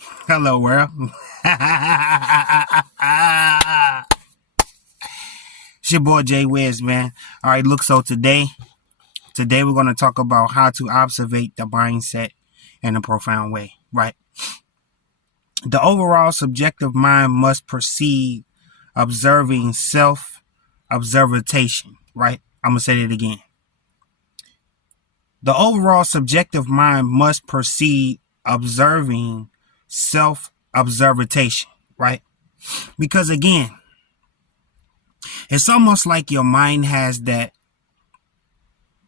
Hello, world. It's your boy Jay Wiz, man. All right, look, so today we're going to talk about how to observate the mindset in a profound way, right? The overall subjective mind must proceed observing self-observation, right? I'm going to say that again. The overall subjective mind must proceed observing self-observation, right? Because again, it's almost like your mind has that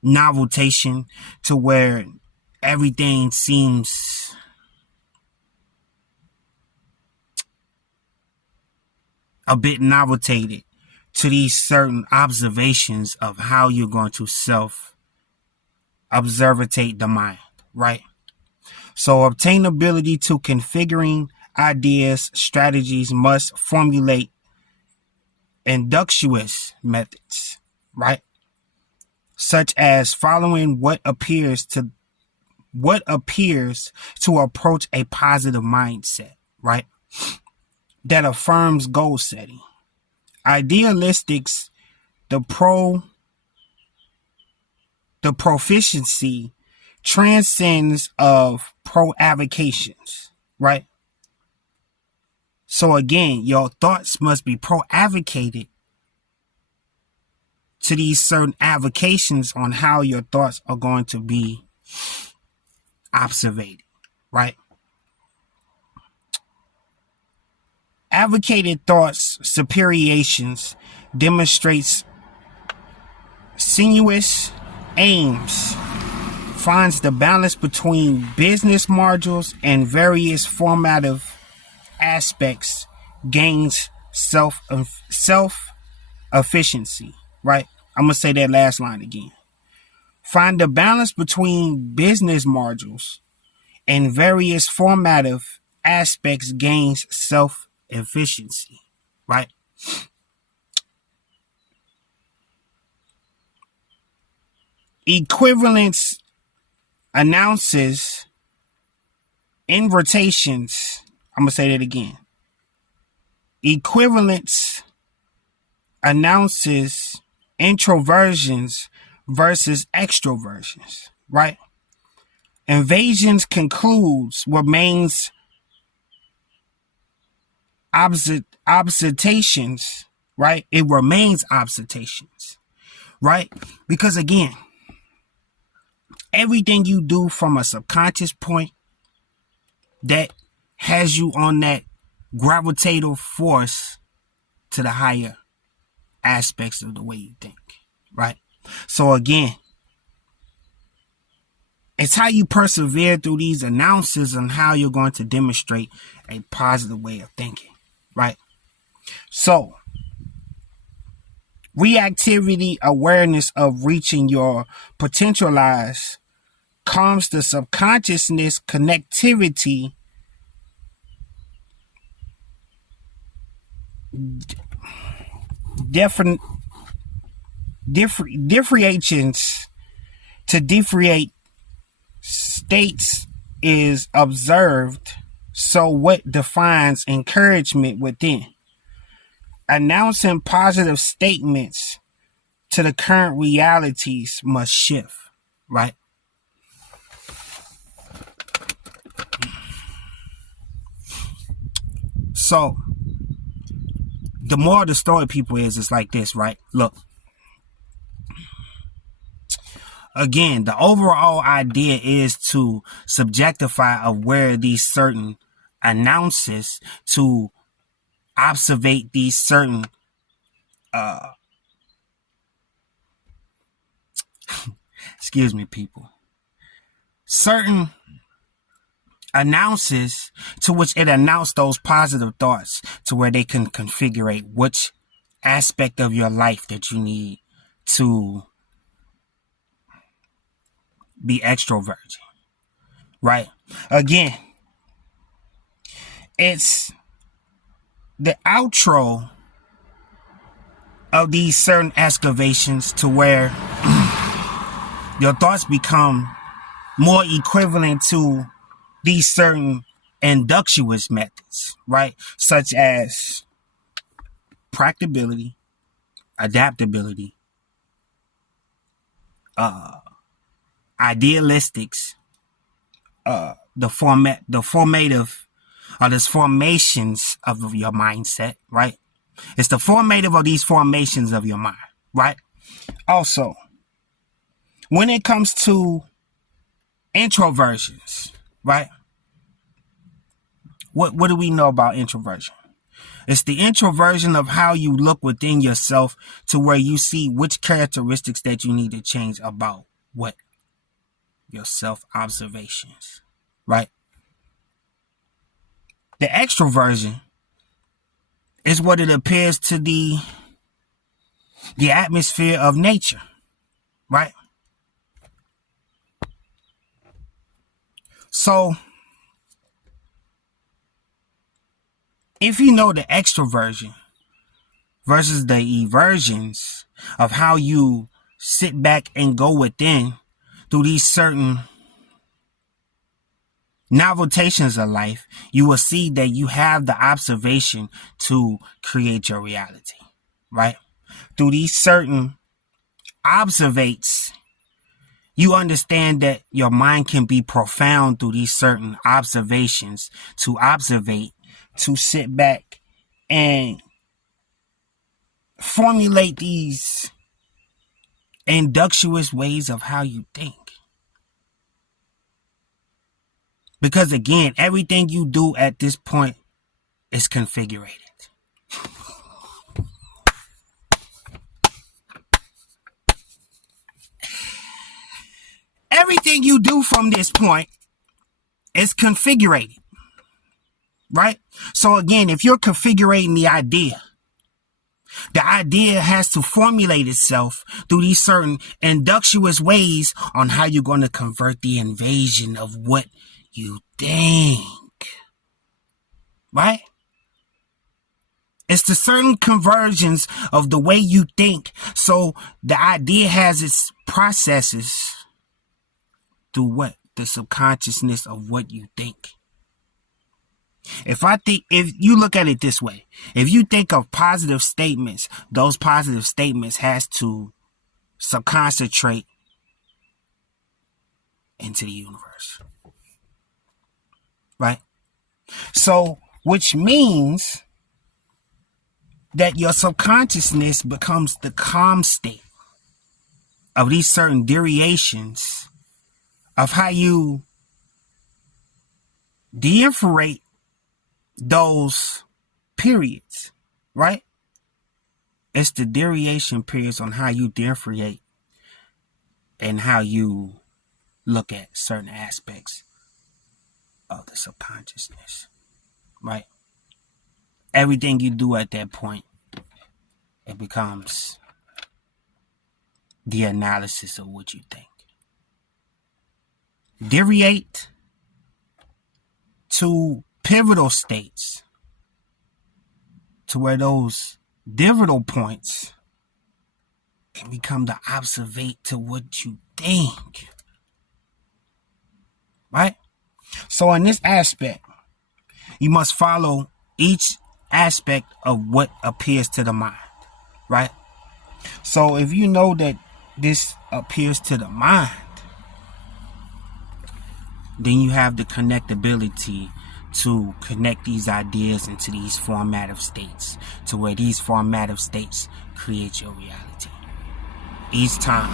noveltation to where everything seems a bit noveltated to these certain observations of how you're going to self-observate the mind, right? So obtainability to configuring ideas, strategies must formulate inductious methods, right? Such as following what appears to approach a positive mindset, right? That affirms goal setting. Idealistics, the proficiency transcends of pro-avocations, right? So again, your thoughts must be pro-avocated to these certain avocations on how your thoughts are going to be observated, right? Advocated thoughts superiations demonstrates sinuous aims, finds the balance between business modules and various formative aspects, gains self-efficiency, right? I'm going to say that last line again. Find the balance between business modules and various formative aspects, gains self-efficiency, right? Equivalence announces invitations. I'm going to say that again. Equivalence announces introversions versus extroversions, right? Invasions concludes remains observations, right? It remains observations, right? Because again, everything you do from a subconscious point that has you on that gravitational force to the higher aspects of the way you think, right? So again, it's how you persevere through these announcements and how you're going to demonstrate a positive way of thinking, right? So reactivity awareness of reaching your potentialized calms the subconsciousness connectivity differentiations to differentiate states is observed. So what defines encouragement within? Announcing positive statements to the current realities must shift, right? So the more the story, people, is like this, right? Look, again, the overall idea is to subjectify of where these certain announces to observate these certain excuse me, people, certain announces to which it announced those positive thoughts to where they can configure which aspect of your life that you need to be extroverted, right? Again, it's the outro of these certain excavations to where your thoughts become more equivalent to these certain inductious methods, right? Such as practicability, adaptability, idealistics, the formative, or this formations of your mindset, right? It's the formative of these formations of your mind, right? Also, when it comes to introversions, right? What do we know about introversion? It's the introversion of how you look within yourself to where you see which characteristics that you need to change about what your self-observations, right? The extroversion is what it appears to the atmosphere of nature, right? So if you know the extroversion versus the eversions of how you sit back and go within through these certain noveltations of life, you will see that you have the observation to create your reality, right? Through these certain observates, you understand that your mind can be profound through these certain observations to observate, to sit back and formulate these inductious ways of how you think. Because again, everything you do at this point is configurated. Everything you do from this point is configurated, right? So again, if you're configuring the idea has to formulate itself through these certain inductious ways on how you're going to convert the invasion of what you think, right? It's the certain conversions of the way you think. So the idea has its processes through what? The subconsciousness of what you think. If you look at it this way, if you think of positive statements, those positive statements has to subconcentrate into the universe, right? So, which means that your subconsciousness becomes the calm state of these certain derivations of how you differentiate those periods, right? It's the derivation periods on how you differentiate and how you look at certain aspects of the subconsciousness, right? Everything you do at that point, it becomes the analysis of what you think. Deviate to pivotal states to where those pivotal points can become the observate to what you think, right? So in this aspect, you must follow each aspect of what appears to the mind, right? So if you know that this appears to the mind, then you have the connectability to connect these ideas into these formative states, to where these formative states create your reality. Each time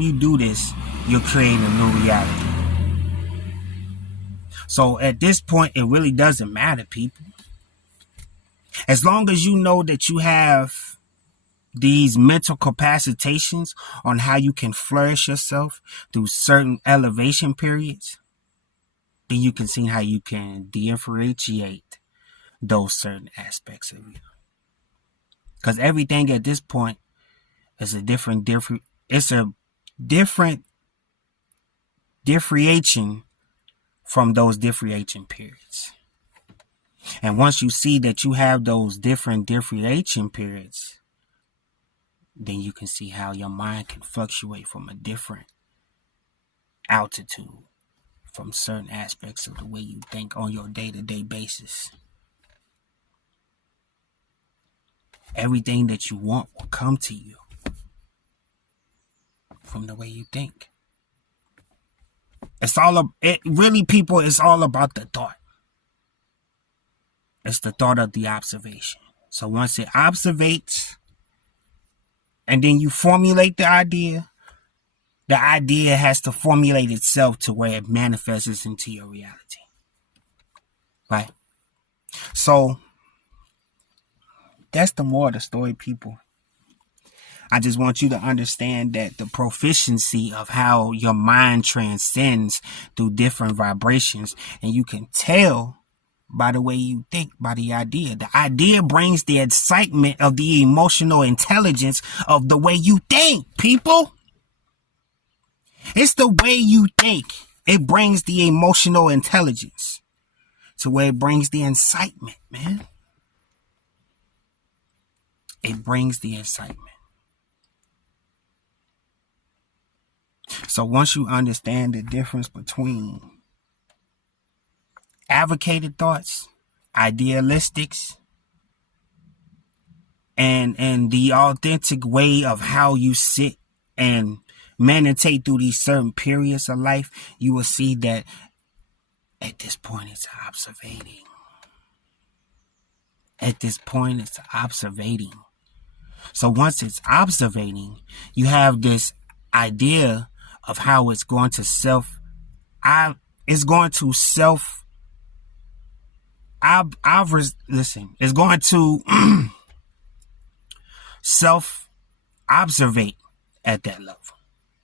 you do this, you're creating a new reality. So at this point, it really doesn't matter, people. As long as you know that you have these mental capacitations on how you can flourish yourself through certain elevation periods, then you can see how you can differentiate those certain aspects of you. Because everything at this point is a different differentiation from those differentiation periods. And once you see that you have those different differentiation periods, then you can see how your mind can fluctuate from a different altitude from certain aspects of the way you think on your day-to-day basis. Everything that you want will come to you from the way you think. It's all about the thought. It's the thought of the observation. So once it observates, and then you formulate the idea has to formulate itself to where it manifests into your reality. Right? So that's the moral of the story, people. I just want you to understand that the proficiency of how your mind transcends through different vibrations, and you can tell by the way you think, by the idea. The idea brings the excitement of the emotional intelligence of the way you think, people. It's the way you think. It brings the emotional intelligence to where it brings the incitement, man. It brings the incitement. So once you understand the difference between advocated thoughts, idealistics, and the authentic way of how you sit and meditate through these certain periods of life, you will see that at this point it's observating. At this point it's observating. So once it's observating, you have this idea of how it's going to it's going to self-observate at that level,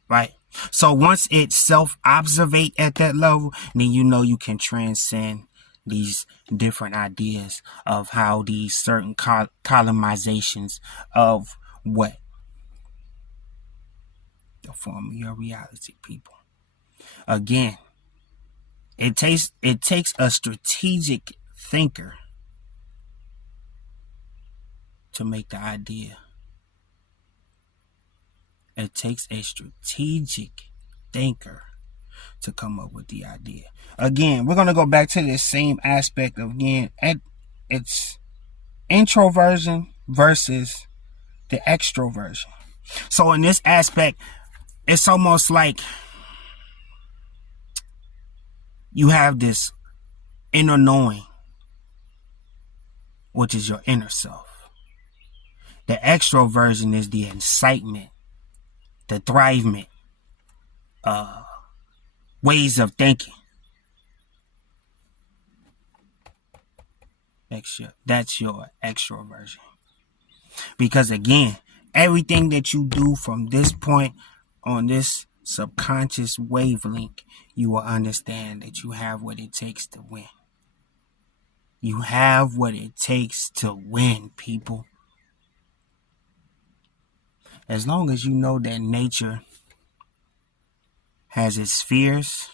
right? So once it self-observate at that level, then you can transcend these different ideas of how these certain colonizations of what? The form of your reality, people. Again, it takes a strategic thinker to make the idea. It takes a strategic thinker to come up with the idea. Again, we're going to go back to this same aspect of, again, it's introversion versus the extroversion. So in this aspect, it's almost like you have this inner knowing, which is your inner self. The extroversion is the incitement, the thrivement, ways of thinking. That's your extroversion. Because again, everything that you do from this point on this subconscious wavelength, you will understand that you have what it takes to win. You have what it takes to win, people. As long as you know that nature has its fears,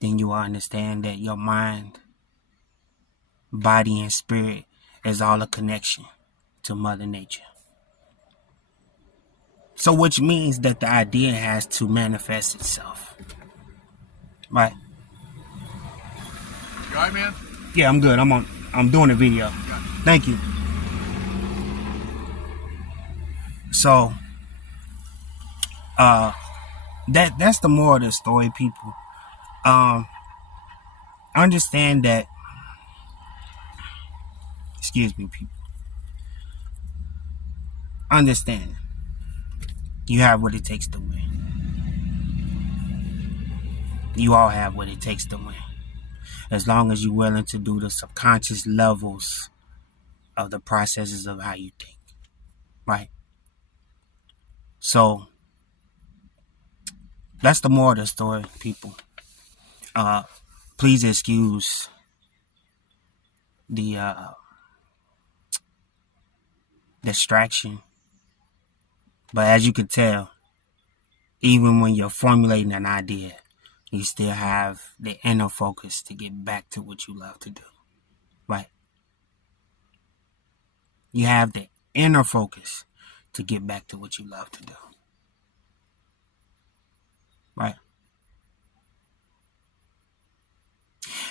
then you will understand that your mind, body, and spirit is all a connection to Mother Nature. So which means that the idea has to manifest itself. Right? You alright, man? Yeah, I'm good. I'm doing a video. Thank you. So that's the moral of the story, people. Understand that, excuse me, people. Understand you have what it takes to win. You all have what it takes to win. As long as you're willing to do the subconscious levels of the processes of how you think. Right? So that's the moral of the story, people. Please excuse the distraction. But as you can tell, even when you're formulating an idea, you still have the inner focus to get back to what you love to do. Right? You have the inner focus to get back to what you love to do. Right?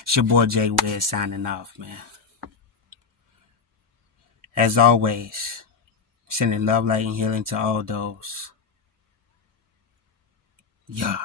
It's your boy Jay Wiz signing off, man. As always, sending love, light, and healing to all those. Yeah.